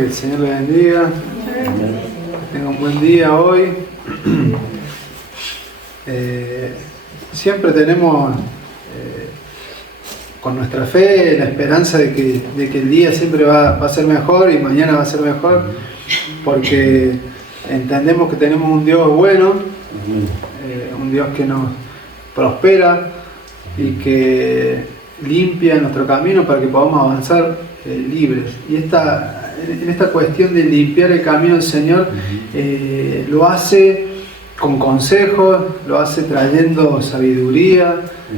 Que el Señor le bendiga, que tenga un buen día hoy. Siempre tenemos con nuestra fe la esperanza de que el día siempre va a ser mejor y mañana va a ser mejor, porque entendemos que tenemos un Dios bueno, un Dios que nos prospera y que limpia nuestro camino para que podamos avanzar libres. Y en esta cuestión de limpiar el camino del Señor, lo hace con consejos, lo hace trayendo sabiduría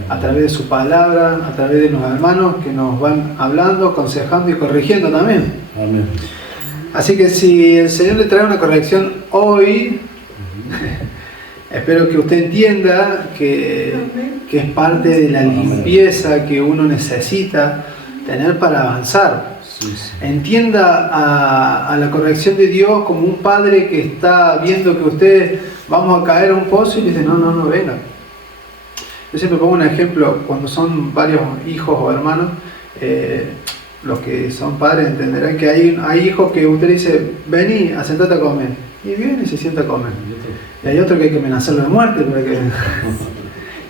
a través de su palabra, a través de los hermanos que nos van hablando, aconsejando y corrigiendo también. Amén. Así que si el Señor le trae una corrección hoy, espero que usted entienda que es parte de la limpieza que uno necesita tener para avanzar. Entienda a la corrección de Dios como un padre que está viendo que usted vamos a caer a un pozo y le dice, no, venga. Yo siempre pongo un ejemplo, cuando son varios hijos o hermanos, los que son padres entenderán que hay hijos que usted dice, vení, sentate a comer. Y viene y se sienta a comer. Y hay otro que hay que amenazarlo de muerte.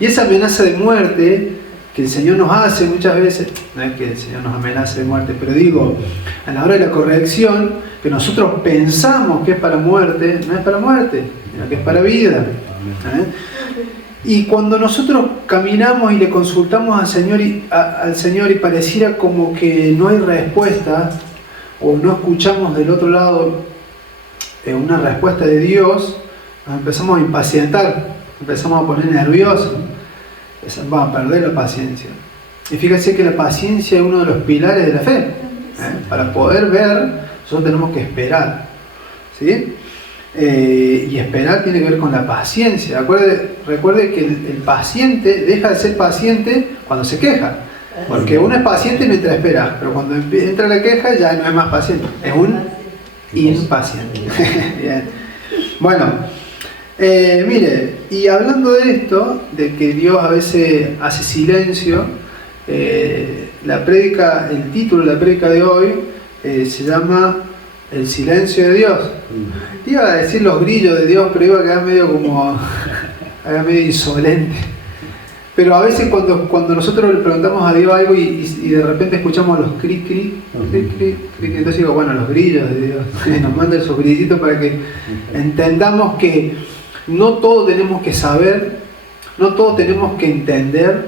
Y esa amenaza de muerte que el Señor nos hace muchas veces, no es que el Señor nos amenace de muerte, pero digo, a la hora de la corrección, que nosotros pensamos que es para muerte, no es para muerte, sino que es para vida. Y cuando nosotros caminamos y le consultamos al Señor y pareciera como que no hay respuesta, o no escuchamos del otro lado una respuesta de Dios, nos empezamos a impacientar, empezamos a poner nerviosos, vamos a perder la paciencia. Y fíjense que la paciencia es uno de los pilares de la fe. Para poder ver, nosotros tenemos que esperar, ¿sí? Y esperar tiene que ver con la paciencia. Recuerde que el paciente deja de ser paciente cuando se queja, porque uno es paciente mientras espera, pero cuando entra la queja ya no es más paciente, es un impaciente. Bien. Bueno, mire, y hablando de esto, de que Dios a veces hace silencio, el título de la prédica de hoy se llama El silencio de Dios. Iba a decir los grillos de Dios, pero iba a quedar medio medio insolente. Pero a veces cuando nosotros le preguntamos a Dios algo y de repente escuchamos los cri, entonces digo, bueno, los grillos de Dios, nos manda esos grillitos para que entendamos que no todo tenemos que saber, no todo tenemos que entender,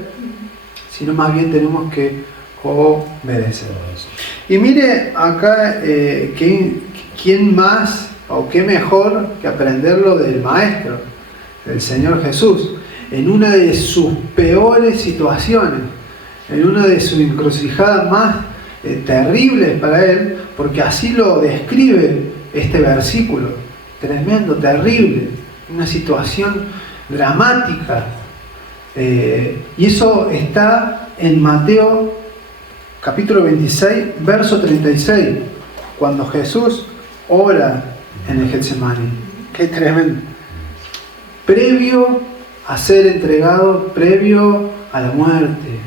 sino más bien tenemos que obedecer. Y mire acá, ¿quién más o qué mejor que aprenderlo del Maestro, del Señor Jesús, en una de sus peores situaciones, en una de sus encrucijadas más terribles para Él, porque así lo describe este versículo, tremendo, terrible, una situación dramática. Y eso está en Mateo capítulo 26, verso 36, cuando Jesús ora en el Getsemaní. ¡Qué tremendo! Previo a ser entregado, previo a la muerte,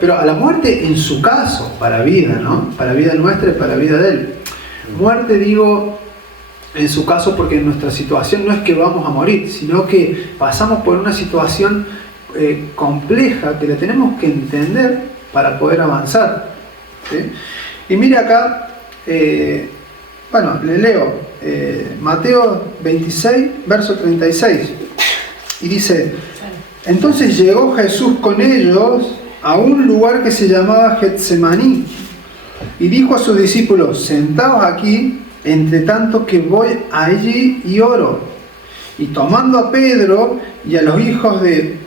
pero a la muerte en su caso, para vida, ¿no? Para vida nuestra y para vida de Él. Muerte digo en su caso porque en nuestra situación no es que vamos a morir, sino que pasamos por una situación compleja que la tenemos que entender para poder avanzar, ¿sí? Y mire acá, le leo Mateo 26, verso 36, y dice: entonces llegó Jesús con ellos a un lugar que se llamaba Getsemaní, y dijo a sus discípulos: sentaos aquí, entre tanto que voy allí y oro. Y tomando a Pedro y a los hijos de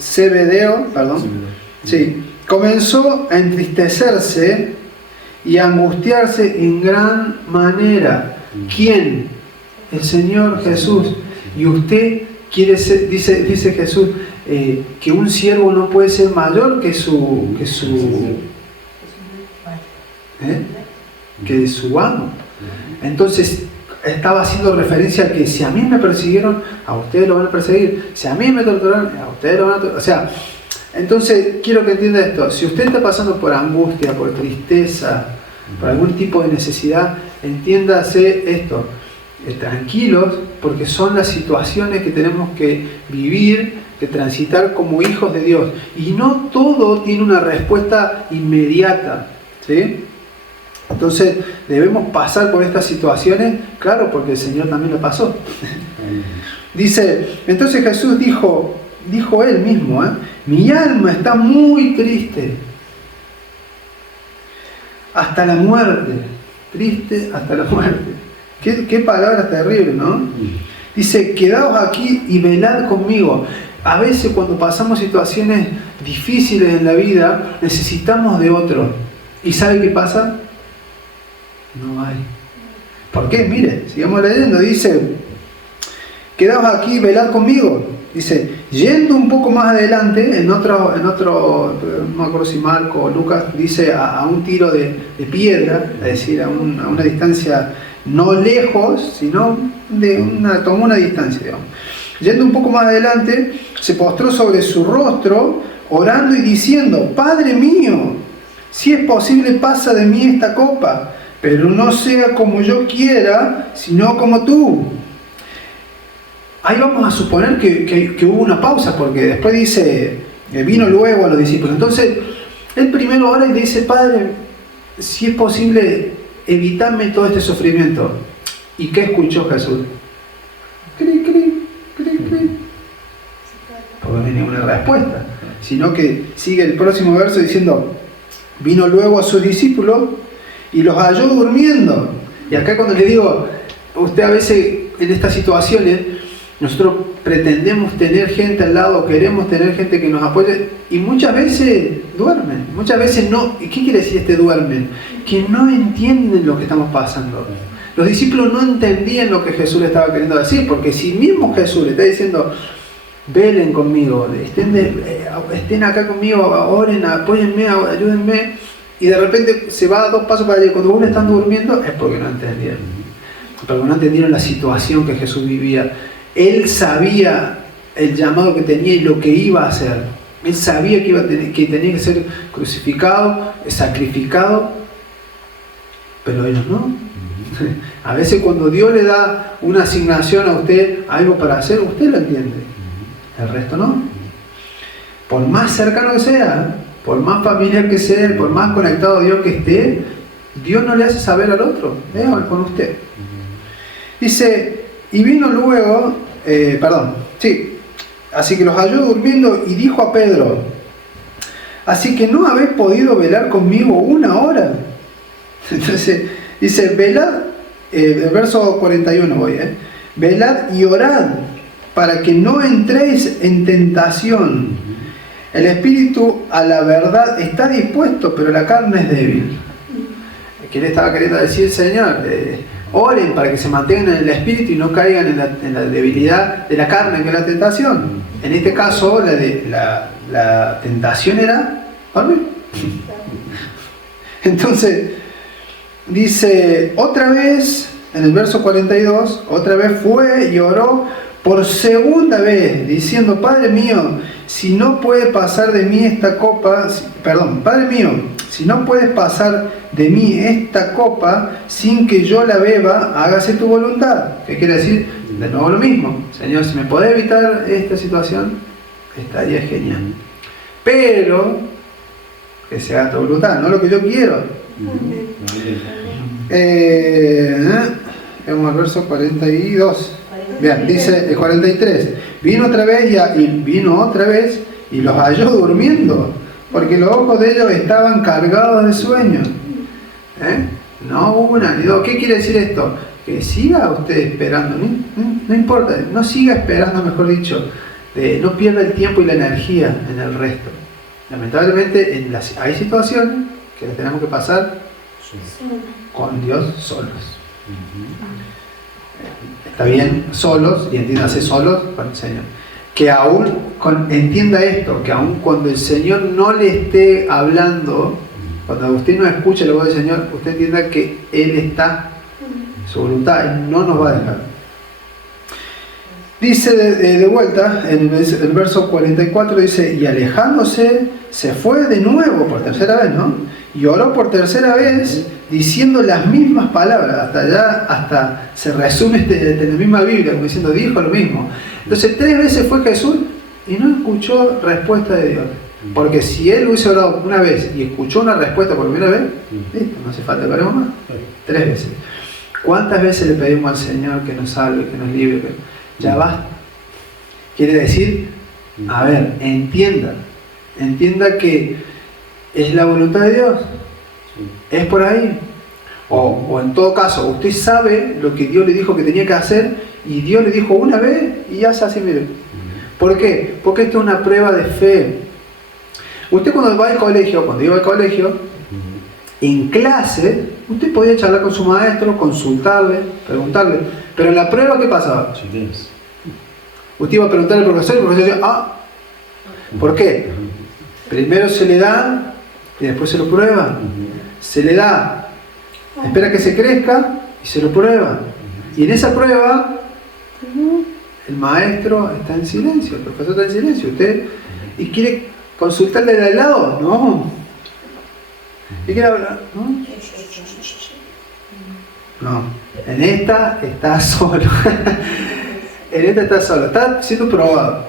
Zebedeo, comenzó a entristecerse y a angustiarse en gran manera. ¿Quién? El Señor Jesús. Y usted quiere ser, dice Jesús, que un siervo no puede ser mayor que su amo. Entonces estaba haciendo referencia a que si a mí me persiguieron, a ustedes lo van a perseguir. Si a mí me torturaron, a ustedes lo van a torturar. O sea, Entonces, quiero que entienda esto. Si usted está pasando por angustia, por tristeza, por algún tipo de necesidad, entiéndase esto. Tranquilos, porque son las situaciones que tenemos que vivir, que transitar como hijos de Dios. Y no todo tiene una respuesta inmediata, ¿sí? Entonces, debemos pasar por estas situaciones, claro, porque el Señor también lo pasó. Dice, entonces Jesús dijo él mismo, mi alma está muy triste, hasta la muerte, triste hasta la muerte. Qué palabras terribles, ¿no? Dice, quedaos aquí y velad conmigo. A veces cuando pasamos situaciones difíciles en la vida, necesitamos de otro. ¿Y sabe qué pasa? No hay. ¿Por qué? Mire, sigamos leyendo, dice, quedaos aquí y velad conmigo. Dice, yendo un poco más adelante, en otro, no me acuerdo si Marco o Lucas, dice a un tiro de piedra, es decir, a una distancia no lejos, sino tomó una distancia, digamos. Yendo un poco más adelante, se postró sobre su rostro, orando y diciendo, Padre mío, si es posible pasa de mí esta copa, pero no sea como yo quiera, sino como tú. Ahí vamos a suponer que hubo una pausa, porque después dice, vino luego a los discípulos. Entonces, él primero ora y le dice, Padre, si es posible, evítame todo este sufrimiento. ¿Y qué escuchó Jesús? Cri, cri, cri, cri. Porque no hay ninguna respuesta, sino que sigue el próximo verso diciendo, vino luego a sus discípulos y los halló durmiendo. Y acá cuando le digo, usted a veces en estas situaciones, nosotros pretendemos tener gente al lado, queremos tener gente que nos apoye y muchas veces duermen, muchas veces no. ¿Qué quiere decir duermen? Que no entienden lo que estamos pasando. Los discípulos no entendían lo que Jesús le estaba queriendo decir, porque si mismo Jesús le está diciendo, velen conmigo, estén acá conmigo, oren, apóyenme, ayúdenme, y de repente se va a 2 pasos para allá, cuando uno está durmiendo, es porque no entendieron. Porque no entendieron la situación que Jesús vivía. Él sabía el llamado que tenía y lo que iba a hacer. Él sabía que tenía que ser crucificado, sacrificado, pero ellos no. A veces cuando Dios le da una asignación a usted, algo para hacer, usted lo entiende. El resto no. Por más cercano que sea, por más familiar que sea, por más conectado a Dios que esté, Dios no le hace saber al otro. Déjalo con usted. Dice, y vino luego, así que los halló durmiendo y dijo a Pedro, así que no habéis podido velar conmigo 1 hora. Entonces dice, velad, el verso 41 voy, velad y orad para que no entréis en tentación. El espíritu a la verdad está dispuesto, pero la carne es débil. ¿Qué le estaba queriendo decir el Señor? Oren para que se mantengan en el espíritu y no caigan en la debilidad de la carne, que es la tentación. En este caso, la tentación era dormir. Entonces, dice, otra vez, en el verso 42, otra vez fue y oró por segunda vez, diciendo, Padre mío, si no puede pasar de mí esta copa, Padre mío, si no puedes pasar de mí esta copa sin que yo la beba, hágase tu voluntad. ¿Qué quiere decir? De nuevo lo mismo. Señor, si me podés evitar esta situación, estaría genial. Pero que se haga tu voluntad, no lo que yo quiero. Vemos el verso 42. Bien, dice el 43. Vino otra vez y los halló durmiendo, porque los ojos de ellos estaban cargados de sueño. No hubo una ni dos. ¿Qué quiere decir esto? Que siga usted esperando, no importa, no siga esperando, mejor dicho, no pierda el tiempo y la energía en el resto. Lamentablemente hay situaciones que las tenemos que pasar con Dios solos. Está bien, solos, y entiéndase solos con el Señor. Que entienda esto, que aun cuando el Señor no le esté hablando, cuando usted no escuche la voz del Señor, usted entienda que Él está, su voluntad, Él no nos va a dejar. Dice de vuelta, en el verso 44 dice, y alejándose, se fue de nuevo por tercera vez, ¿no? Y oró por tercera vez, diciendo las mismas palabras, hasta allá, hasta se resume en la misma Biblia, como diciendo, dijo lo mismo. Entonces 3 veces fue Jesús y no escuchó respuesta de Dios. Porque si él hubiese orado una vez y escuchó una respuesta por primera vez, listo, no hace falta que oremos más. 3 veces. ¿Cuántas veces le pedimos al Señor que nos salve, que nos libre? Ya basta. Quiere decir, a ver, entienda que es la voluntad de Dios. Es por ahí. O en todo caso, usted sabe lo que Dios le dijo que tenía que hacer y Dios le dijo una vez y hace así, mire. ¿Por qué? Porque esto es una prueba de fe. Usted cuando va al colegio, cuando iba al colegio, en clase, usted podía charlar con su maestro, consultarle, preguntarle, pero en la prueba, ¿qué pasaba? Usted iba a preguntar al profesor y el profesor decía, ¿por qué? Primero se le da y después se lo prueba. Se le da, espera que se crezca y se lo prueba. Y en esa prueba, el maestro está en silencio, el profesor está en silencio. Usted, ¿y quiere consultarle de al lado? No. ¿Y quiere hablar? No. En esta está solo. En esta está solo. Está siendo probado.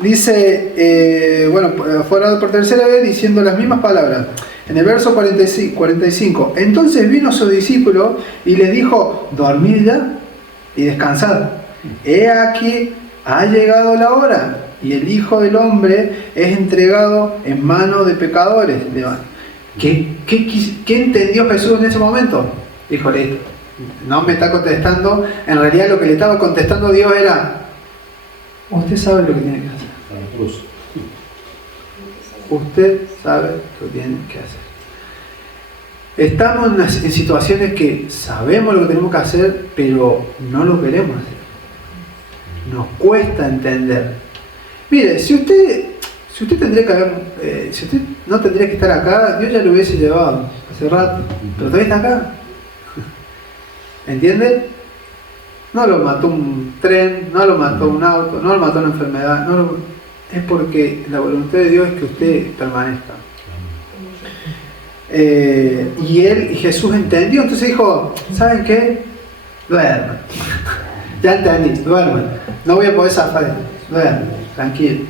Dice, fue orado por tercera vez diciendo las mismas palabras. En el verso 45. Entonces vino su discípulo y les dijo, dormid ya y descansad. He aquí, ha llegado la hora y el Hijo del Hombre es entregado en manos de pecadores. ¿Qué entendió Jesús en ese momento? Dijo, listo, no me está contestando. En realidad lo que le estaba contestando Dios era, usted sabe lo que tiene que hacer. Usted sabe lo que tiene que hacer. Estamos en situaciones que sabemos lo que tenemos que hacer, pero no lo queremos hacer. Nos cuesta entender. Mire, si usted tendría que haber, si usted no tendría que estar acá, Dios ya lo hubiese llevado hace rato, pero todavía está acá. ¿Entiende? No lo mató un tren, no lo mató un auto, no lo mató una enfermedad, es porque la voluntad de Dios es que usted permanezca. Y Jesús entendió, entonces dijo, ¿saben qué? Duerman. Ya entendí, duerman. No voy a poder zafar, duerman, tranquilo.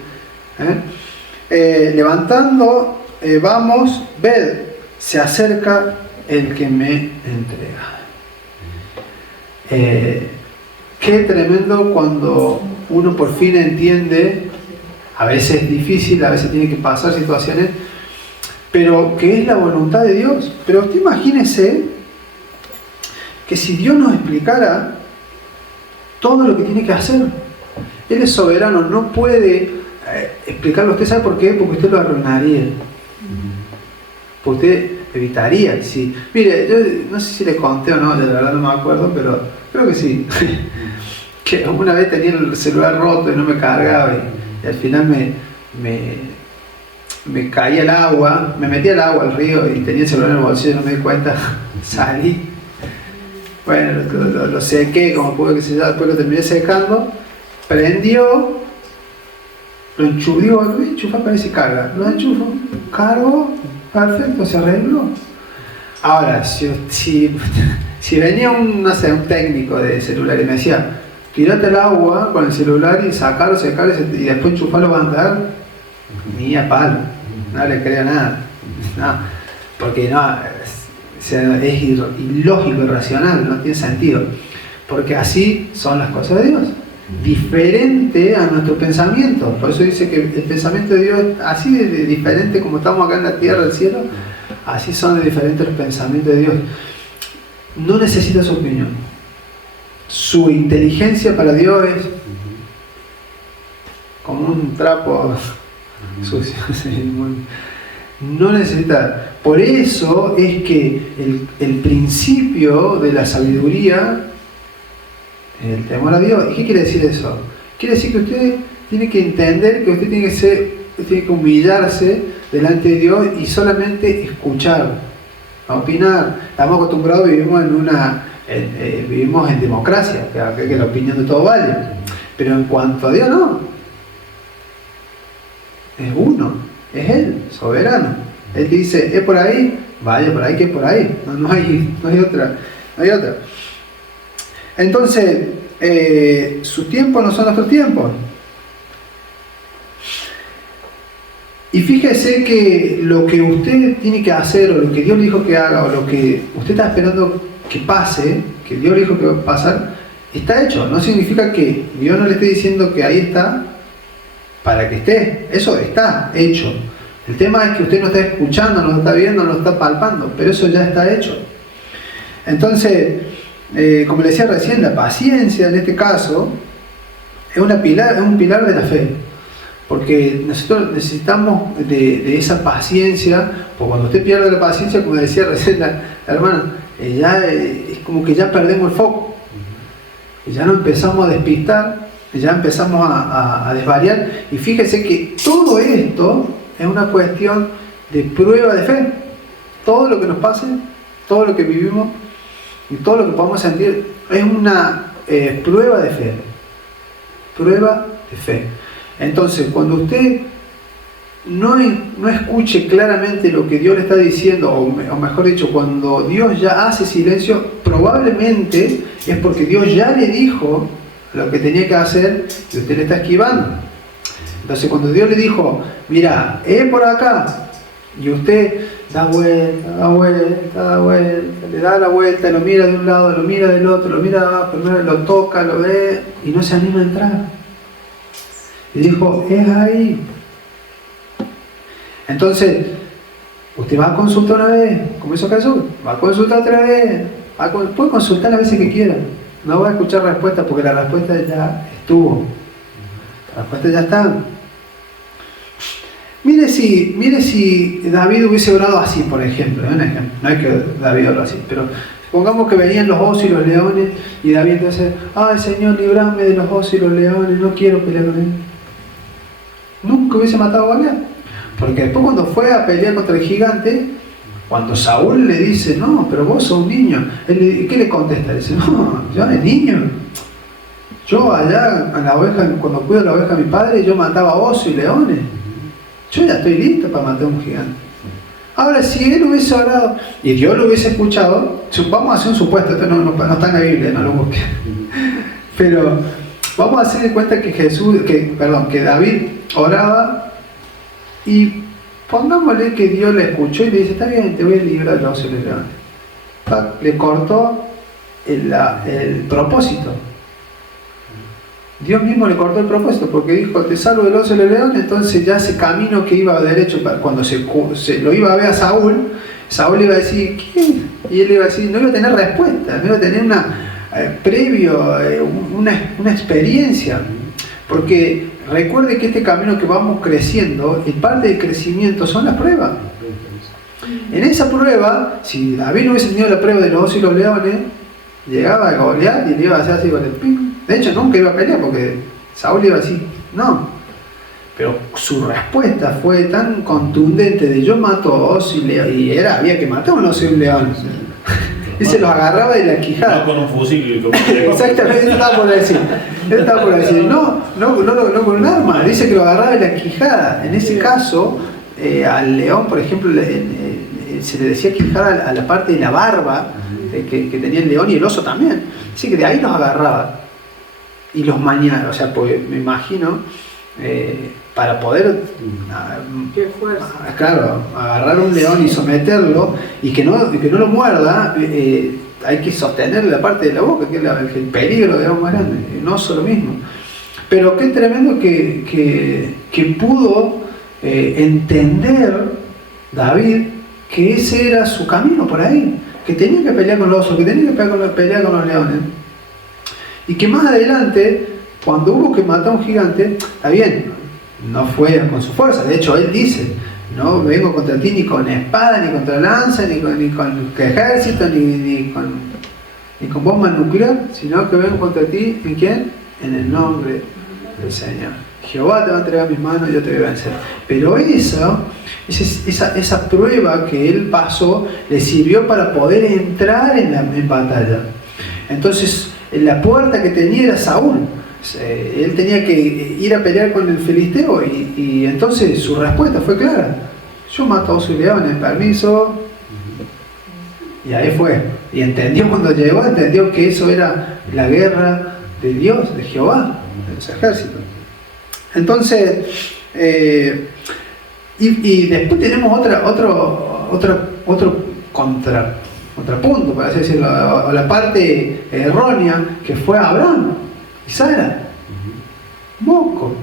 Levantando, vamos, ved, se acerca el que me entrega. Qué tremendo cuando uno por fin entiende, a veces es difícil, a veces tiene que pasar situaciones, pero que es la voluntad de Dios. Pero usted imagínese que si Dios nos explicara todo lo que tiene que hacer, Él es soberano, no puede explicarlo. ¿Usted sabe por qué? Porque usted lo arruinaría. Porque usted evitaría. Sí. Mire, yo no sé si le conté o no, de la verdad no me acuerdo, pero creo que sí. Que una vez tenía el celular roto y no me cargaba y al final me caía el agua, me metía el agua al río y tenía el celular en el bolsillo y no me di cuenta. Salí. Bueno, lo sequé como pude, que se, después lo terminé secando, prendió, lo enchufó, enchufa para ver si carga, lo enchufo, cargo, perfecto, se arregló. Ahora, si venía un técnico de celular y me decía, tirate el agua con el celular y sacarlo, secarlo y después enchufarlo va a andar, ni a palo, no le creo nada, no, porque no, es ilógico, irracional, no tiene sentido, porque así son las cosas de Dios, diferente a nuestro pensamiento. Por eso dice que el pensamiento de Dios es así de diferente como estamos acá en la tierra, el cielo, así son de diferentes los pensamientos de Dios. No necesita su opinión. Su inteligencia para Dios es como un trapo sucio. No necesita. Por eso es que el principio de la sabiduría, el temor a Dios. ¿Y qué quiere decir eso? Quiere decir que usted tiene que entender que usted tiene que humillarse delante de Dios y solamente escuchar, no opinar. Estamos acostumbrados, vivimos en democracia, que la opinión de todo vale. Pero en cuanto a Dios, no. Es uno, es Él, soberano. Él te dice, es por ahí, vaya por ahí, que es por ahí. No hay otra. Entonces, sus tiempos no son nuestros tiempos. Y fíjese que lo que usted tiene que hacer, o lo que Dios le dijo que haga, o lo que usted está esperando que pase, que Dios le dijo que va a pasar, está hecho. No significa que Dios no le esté diciendo que ahí está para que esté. Eso está hecho. El tema es que usted no está escuchando, no lo está viendo, no lo está palpando, pero eso ya está hecho. Entonces, como le decía recién, la paciencia en este caso es un pilar de la fe. Porque nosotros necesitamos de esa paciencia, porque cuando usted pierde la paciencia, como decía recién la hermana, es como que ya perdemos el foco, ya no empezamos a despistar, ya empezamos a desvariar, y fíjese que todo esto es una cuestión de prueba de fe. Todo lo que nos pase, todo lo que vivimos y todo lo que podamos sentir es una prueba de fe. Prueba de fe. Entonces, cuando usted no escuche claramente lo que Dios le está diciendo, o mejor dicho, cuando Dios ya hace silencio, probablemente es porque Dios ya le dijo lo que tenía que hacer y usted le está esquivando. Entonces, cuando Dios le dijo, mira, es por acá, y usted da vuelta, le da la vuelta, lo mira de un lado, lo mira del otro, lo mira de abajo, lo toca, lo ve, y no se anima a entrar. Y dijo, es ahí. Entonces, usted va a consultar una vez, como hizo Jesús, va a consultar otra vez, puede consultar las veces que quiera. No va a escuchar respuesta porque la respuesta ya estuvo. La respuesta ya está. Mire si David hubiese orado así, por ejemplo. Un ejemplo. No es que David oró así, pero supongamos que venían los osos y los leones y David entonces, ay Señor, librame de los osos y los leones, no quiero pelear con él. Nunca hubiese matado a Goliat. Porque después cuando fue a pelear contra el gigante, cuando Saúl le dice, no, pero vos sos un niño, ¿qué le contesta? Le dice, no, yo no soy niño. Yo allá, en la oveja, cuando cuido la oveja de mi padre, yo mataba osos y leones. Yo ya estoy listo para matar a un gigante. Ahora, si él hubiese orado y Dios lo hubiese escuchado, vamos a hacer un supuesto, esto no está en la Biblia, no lo busquen. Pero vamos a hacer de cuenta que David oraba y pongámosle que Dios le escuchó y le dice, está bien, te voy a librar de los osos y leones. Le cortó el propósito. Dios mismo le cortó el propósito porque dijo, te salvo del oso y del león. Entonces ya ese camino que iba derecho, cuando se lo iba a ver a Saúl le iba a decir, ¿qué? Y él iba a decir, no iba a tener respuesta, no iba a tener una experiencia. Porque recuerde que este camino que vamos creciendo, y parte del crecimiento son las pruebas. En esa prueba, si David no hubiese tenido la prueba de los osos y los leones, llegaba a Goliat y le iba a hacer así con el pico. De hecho, nunca iba a pelear porque Saúl iba a decir, no. Pero su respuesta fue tan contundente de yo mato a osos y leones, y había que matar a un oso y un león. Y se los agarraba de la quijada. No con un fusil. Exactamente, eso estaba por decir. No con un arma. Dice que lo agarraba de la quijada. En ese caso, al león, por ejemplo, se le decía quijada a la parte de la barba que tenía el león, y el oso también. Así que de ahí los agarraba y los mañana. O sea, pues, me imagino, para poder agarrar un león y someterlo y que no lo muerda, hay que sostenerle la parte de la boca, que es el peligro, digamos, más grande. Un oso lo mismo. Pero qué tremendo que pudo entender David que ese era su camino por ahí, que tenía que pelear con los osos, que tenía que pelear con los leones, y que más adelante, cuando hubo que matar a un gigante, está bien, no fue con su fuerza. De hecho, él dice, no vengo contra ti ni con espada, ni contra lanza, ni con ejército, ni con bomba nuclear, sino que vengo contra ti, ¿en quién? En el nombre del Señor. Jehová te va a entregar mis manos y yo te voy a vencer. Pero esa prueba que él pasó le sirvió para poder entrar en batalla. Entonces, la puerta que tenía era Saúl. él tenía que ir a pelear con el filisteo y entonces su respuesta fue clara. Yo mato a sus leones, permiso. Y ahí fue. Y entendió cuando llegó, entendió que eso era la guerra de Dios, de Jehová, de los ejércitos. Entonces, y después tenemos otro contrapunto, por así decirlo, o la parte errónea que fue Abraham y Sara. Moco.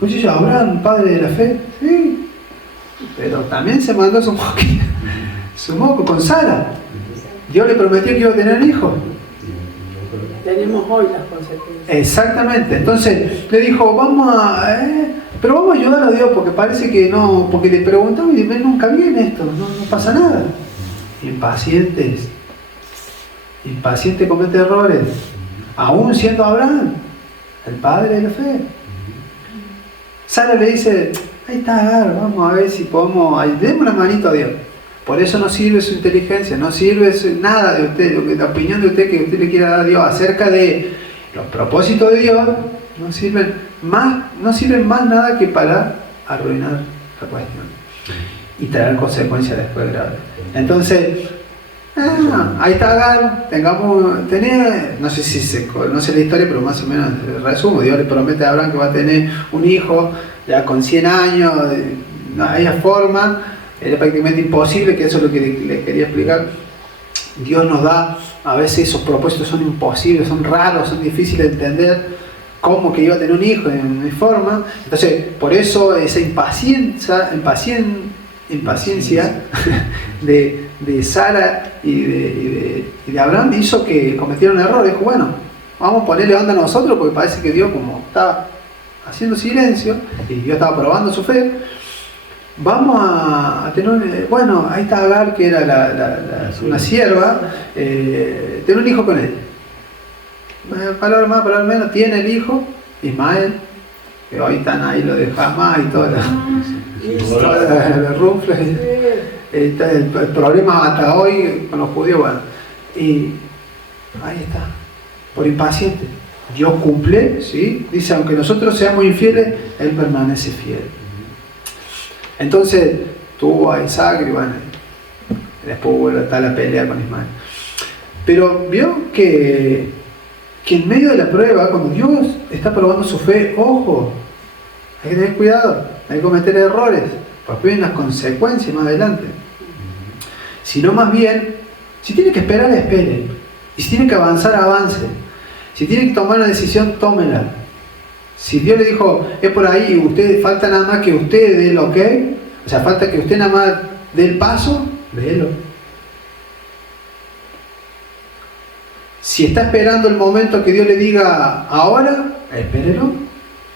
Oye, yo, Abraham, padre de la fe, sí, pero también se mandó su moco con Sara. Dios le prometió que iba a tener hijos. Tenemos hoy las consecuencias. Exactamente. Entonces le dijo, pero vamos a ayudar a Dios porque parece que no, porque le preguntamos y nunca viene esto, no pasa nada. Impaciente comete errores, aún siendo Abraham, el padre de la fe. Sara le dice, ahí está Agar, vamos a ver si podemos, demos una manito a Dios. Por eso no sirve su inteligencia, no sirve nada de usted, la opinión de usted que usted le quiera dar a Dios acerca de los propósitos de Dios, no sirven más nada que para arruinar la cuestión y traer consecuencias después graves. Entonces, ahí está Agar, no sé la historia, pero más o menos resumo. Dios le promete a Abraham que va a tener un hijo ya con 100 años, no había forma. Era prácticamente imposible, que eso es lo que le quería explicar. Dios nos da, a veces esos propósitos son imposibles, son raros, son difíciles de entender. ¿Cómo que iba a tener un hijo? En mi forma. Entonces, por eso esa impaciencia de Sara y de Abraham hizo que cometieran un error. Dijo, bueno, vamos a ponerle onda a nosotros porque parece que Dios, como estaba haciendo silencio y Dios estaba probando su fe, vamos a tener, bueno, ahí está Agar, que era una sierva, tener un hijo con él. Palabra más, palabra menos, tiene el hijo, Ismael, que hoy están ahí lo de Hamas y todas las rufles, el problema hasta hoy con los judíos, bueno, y ahí está, por impaciente. Dios cumple, ¿sí? Dice, aunque nosotros seamos infieles, Él permanece fiel. Entonces tuvo a Isaac y bueno, después vuelve a estar la pelea con Ismael. Pero vio que en medio de la prueba, cuando Dios está probando su fe, ojo, hay que tener cuidado, hay que cometer errores, porque vienen las consecuencias más adelante. Sino más bien, si tiene que esperar, espere. Y si tiene que avanzar, avance. Si tiene que tomar una decisión, tómela. Si Dios le dijo, es por ahí, usted falta nada más que usted dé el ok, o sea, falta que usted nada más dé el paso, délo. Si está esperando el momento que Dios le diga ahora, espérelo,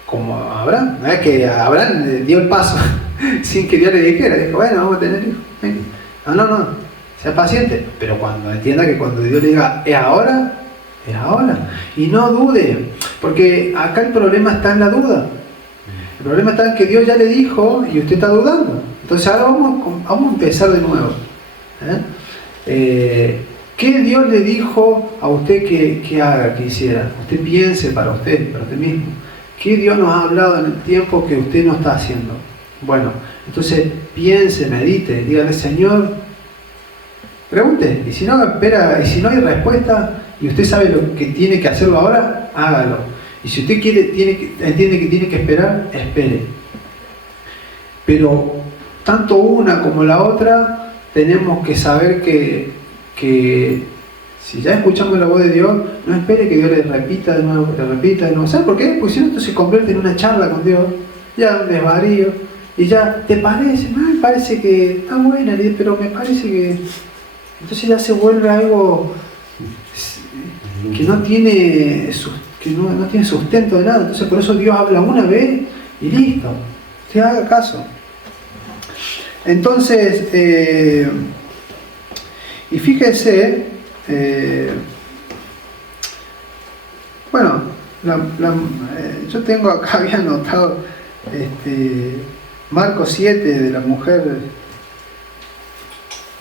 como Abraham. No es que Abraham dio el paso sin que Dios le dijera, dijo, bueno, vamos a tener hijos. No, sea paciente, pero cuando entienda que cuando Dios le diga, es ahora. Y no dude, porque acá el problema está en la duda. El problema está en que Dios ya le dijo y usted está dudando. Entonces ahora vamos a empezar de nuevo. ¿Qué Dios le dijo a usted que haga, que hiciera? Usted piense para usted mismo. ¿Qué Dios nos ha hablado en el tiempo que usted no está haciendo? Bueno, entonces piense, medite, dígale, Señor, pregunte, y si no espera, y si no hay respuesta y usted sabe lo que tiene que hacerlo ahora, hágalo. Y si usted entiende que tiene que esperar, espere. Pero tanto una como la otra tenemos que saber que si ya escuchamos la voz de Dios, no espere que Dios le repita de nuevo. ¿Sabe por qué? Porque si no, esto se convierte en una charla con Dios, ya un desvarío, y ya te parece, me parece que está buena, pero me parece que... Entonces ya se vuelve algo que no tiene sustento de nada. Entonces por eso Dios habla una vez y listo, usted haga caso. Entonces, y fíjese, bueno, yo tengo acá, había anotado Marcos 7 de la mujer.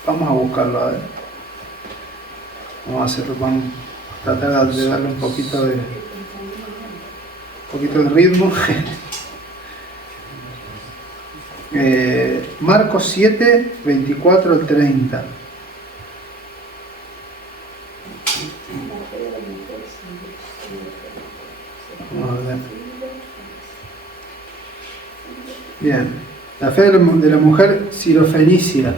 Vamos a buscarlo, a ver. Vamos a tratar de darle un poquito de... poquito de ritmo. Marcos 7, 24 al 30. Vamos a ver. Bien, la fe de la mujer sirofenicia.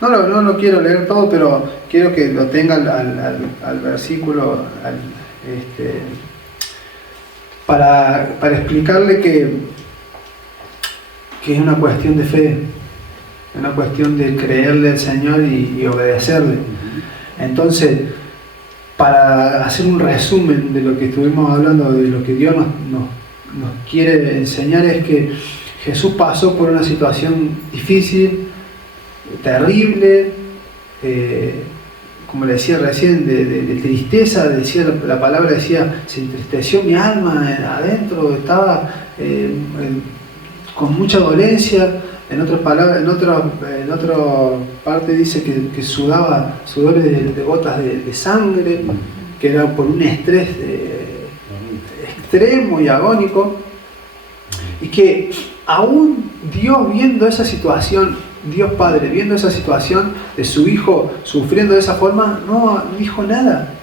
No lo quiero leer todo, pero quiero que lo tengan al versículo, para explicarle que es una cuestión de fe, una cuestión de creerle al Señor y obedecerle. Entonces, para hacer un resumen de lo que estuvimos hablando, de lo que Dios nos quiere enseñar, es que Jesús pasó por una situación difícil, terrible, como le decía recién, de tristeza. Decía la palabra, decía, se entristeció mi alma adentro, estaba con mucha dolencia. En otras palabras, en otra parte dice que sudaba sudores de gotas de sangre, que era por un estrés extremo y agónico, y que aún Dios, viendo esa situación, Dios Padre viendo esa situación de su hijo sufriendo de esa forma, no dijo nada.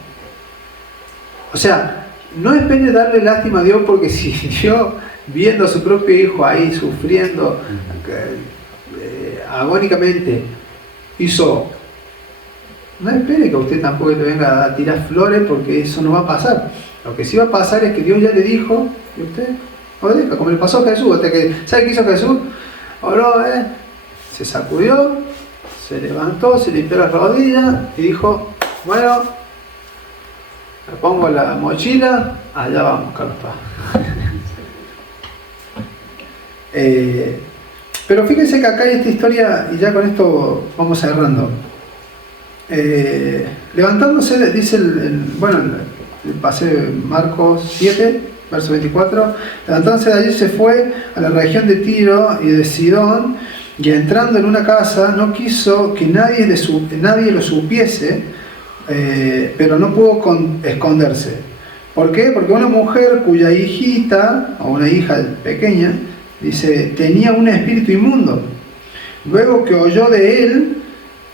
O sea, no espere darle lástima a Dios, porque si Dios, viendo a su propio hijo ahí sufriendo agónicamente, hizo, no espere que usted tampoco le venga a tirar flores, porque eso no va a pasar. Lo que sí va a pasar es que Dios ya le dijo, y usted obedezca, como le pasó a Jesús. Hasta que, ¿sabe qué hizo Jesús? Oró, se sacudió, se levantó, se limpió las rodillas y dijo, bueno, me pongo la mochila, allá vamos, Carlos Paz. Pero fíjense que acá hay esta historia, y ya con esto vamos cerrando. Levantándose, dice pasé Marcos 7, verso 24, levantándose de allí se fue a la región de Tiro y de Sidón, y entrando en una casa no quiso que nadie lo supiese, pero no pudo esconderse. ¿Por qué? Porque una mujer cuya hijita, o una hija pequeña, dice, tenía un espíritu inmundo. Luego que oyó de él,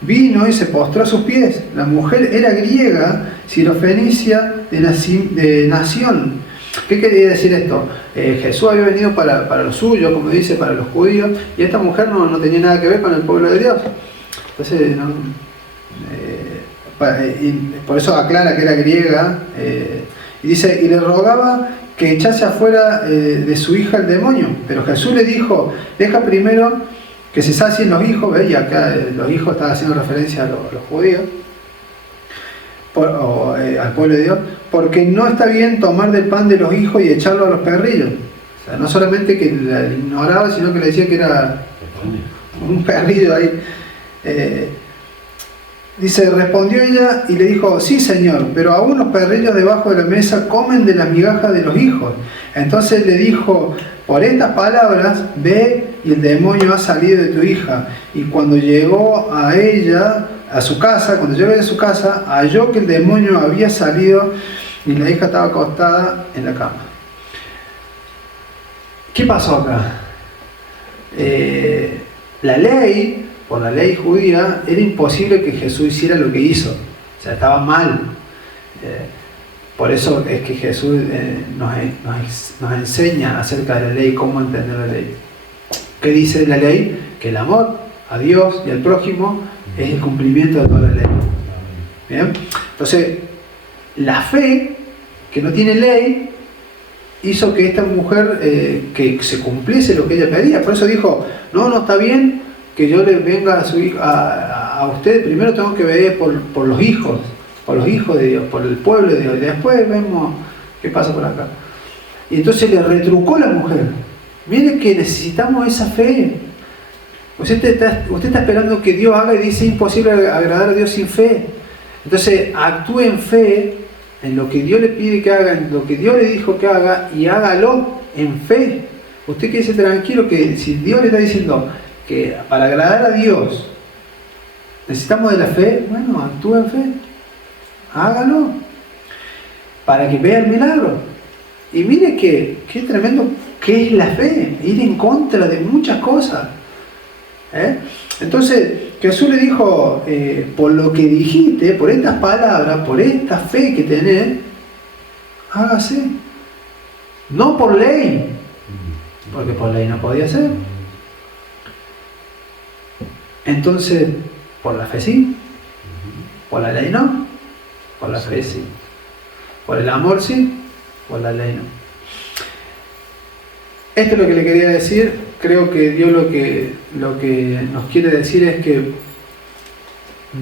vino y se postró a sus pies. La mujer era griega, sirofenicia de nación. ¿Qué quería decir esto? Jesús había venido para los suyos, como dice, para los judíos, y esta mujer no tenía nada que ver con el pueblo de Dios. Entonces, por eso aclara que era griega, y dice, y le rogaba que echase afuera de su hija el demonio. Pero Jesús le dijo, deja primero que se sacien los hijos, y acá los hijos están haciendo referencia a los judíos, al pueblo de Dios, porque no está bien tomar del pan de los hijos y echarlo a los perrillos. O sea, no solamente que la ignoraba, sino que le decía que era un perrillo ahí. Dice, respondió ella y le dijo, sí, Señor, pero aún los perrillos debajo de la mesa comen de las migajas de los hijos. Entonces le dijo, por estas palabras, ve y el demonio ha salido de tu hija. Y cuando llegó a su casa, halló que el demonio había salido y la hija estaba acostada en la cama. ¿Qué pasó acá? Por la ley judía, era imposible que Jesús hiciera lo que hizo. O sea, estaba mal. Por eso es que Jesús nos enseña acerca de la ley, cómo entender la ley. ¿Qué dice la ley? Que el amor a Dios y al prójimo es el cumplimiento de toda la ley. ¿Bien? Entonces, la fe, que no tiene ley, hizo que esta mujer que se cumpliese lo que ella pedía. Por eso dijo, no está bien que yo le venga a su hijo, a usted. Primero tengo que ver por los hijos de Dios, por el pueblo de Dios, y después vemos qué pasa por acá. Y entonces le retrucó la mujer. Mire que necesitamos esa fe. Usted está esperando que Dios haga, y dice, es imposible agradar a Dios sin fe. Entonces actúe en fe, en lo que Dios le pide que haga, en lo que Dios le dijo que haga, y hágalo en fe. Usted quédese tranquilo que si Dios le está diciendo que para agradar a Dios necesitamos de la fe, bueno, actúe en fe, hágalo, para que vea el milagro. Y mire qué tremendo que es la fe, ir en contra de muchas cosas. Entonces Jesús le dijo, por lo que dijiste, por estas palabras, por esta fe que tenés, hágase. No por ley, porque por ley no podía ser. Entonces, por la fe sí, por la ley no, por la fe sí, por el amor sí, por la ley no. Esto es lo que le quería decir. Creo que Dios lo que nos quiere decir es que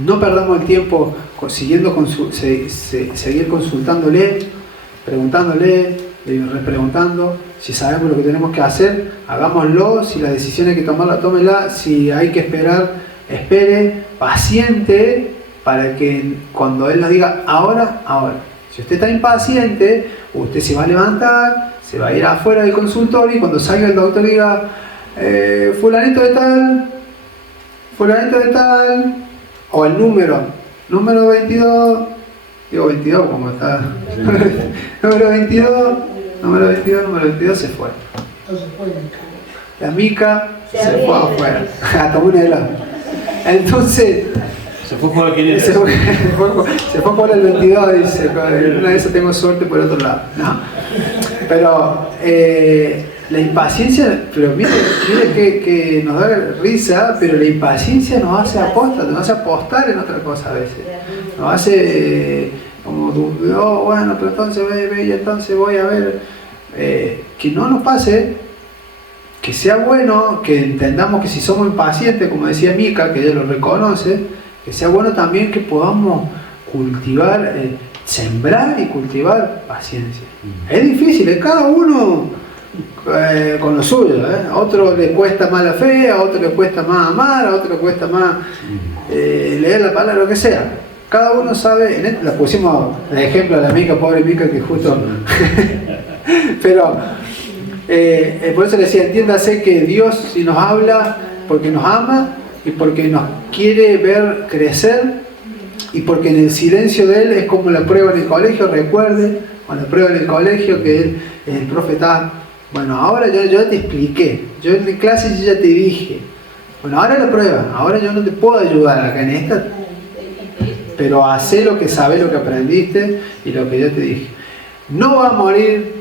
no perdamos el tiempo seguir consultándole, preguntándole, repreguntando. Si sabemos lo que tenemos que hacer, hagámoslo. Si la decisión hay que tomarla, tómela. Si hay que esperar, espere, paciente, para que cuando Él nos diga ahora, ahora. Si usted está impaciente, usted se va a levantar, se va a ir afuera del consultorio y cuando salga el doctor diga, fulanito de tal, o el número 22, digo 22 como está, número 22 se fue. La mica se fue afuera, tomó un helado. Entonces, se fue por el se fue por el 22, dice, una vez tengo suerte por otro lado. No, pero la impaciencia, pero mire que nos da risa, pero la impaciencia nos hace apostar en otra cosa a veces. Nos hace como, bueno, pero entonces entonces voy a ver, que no nos pase, que sea bueno, que entendamos que si somos impacientes, como decía Mica, que ella lo reconoce, que sea bueno también que podamos cultivar, sembrar y cultivar paciencia. Es difícil, cada uno con lo suyo, A otro le cuesta más la fe, a otro le cuesta más amar, a otro le cuesta más leer la palabra, lo que sea. Cada uno sabe, la pusimos de ejemplo a la Mica, pobre Mica, que justo... Pero por eso le decía, entiéndase que Dios si nos habla porque nos ama y porque nos quiere ver crecer y porque en el silencio de Él es como la prueba en el colegio. Recuerde, con la prueba en el colegio que el profe está, bueno, ahora yo te expliqué, yo en clase ya te dije, bueno, ahora la prueba, ahora yo no te puedo ayudar acá en esta, pero hacé lo que sabés, lo que aprendiste y lo que yo te dije. No va a morir,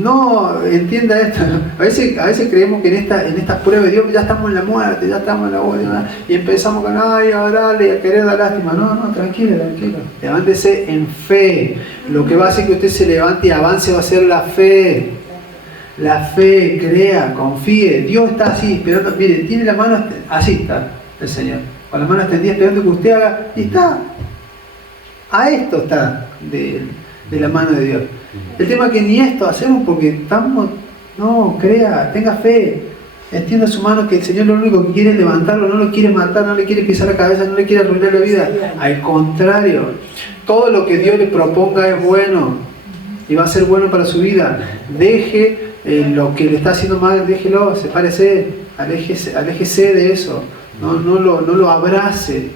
no entienda esto. A veces creemos que en estas pruebas de Dios ya estamos en la muerte, ya estamos en la última, y empezamos con ay, a orarle y a querer dar lástima. No, tranquilo. Levántese en fe. Lo que va a hacer que usted se levante y avance va a ser la fe. La fe, crea, confíe. Dios está así, esperando. Mire, tiene la mano así, está el Señor, con la mano extendida esperando que usted haga, y está. A esto está de la mano de Dios. El tema es que ni esto hacemos porque estamos, no, crea, tenga fe, extienda su mano, que el Señor lo único que quiere es levantarlo, no lo quiere matar, no le quiere pisar la cabeza, no le quiere arruinar la vida. Al contrario, todo lo que Dios le proponga es bueno y va a ser bueno para su vida. Deje lo que le está haciendo mal, déjelo, sepárese, aléjese de eso, no lo abrace,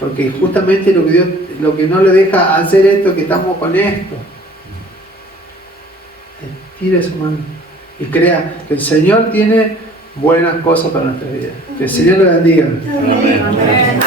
porque justamente lo que no le deja hacer esto, que estamos con esto. Tire su mano y crea que el Señor tiene buenas cosas para nuestra vida. Que el Señor le bendiga. Amén.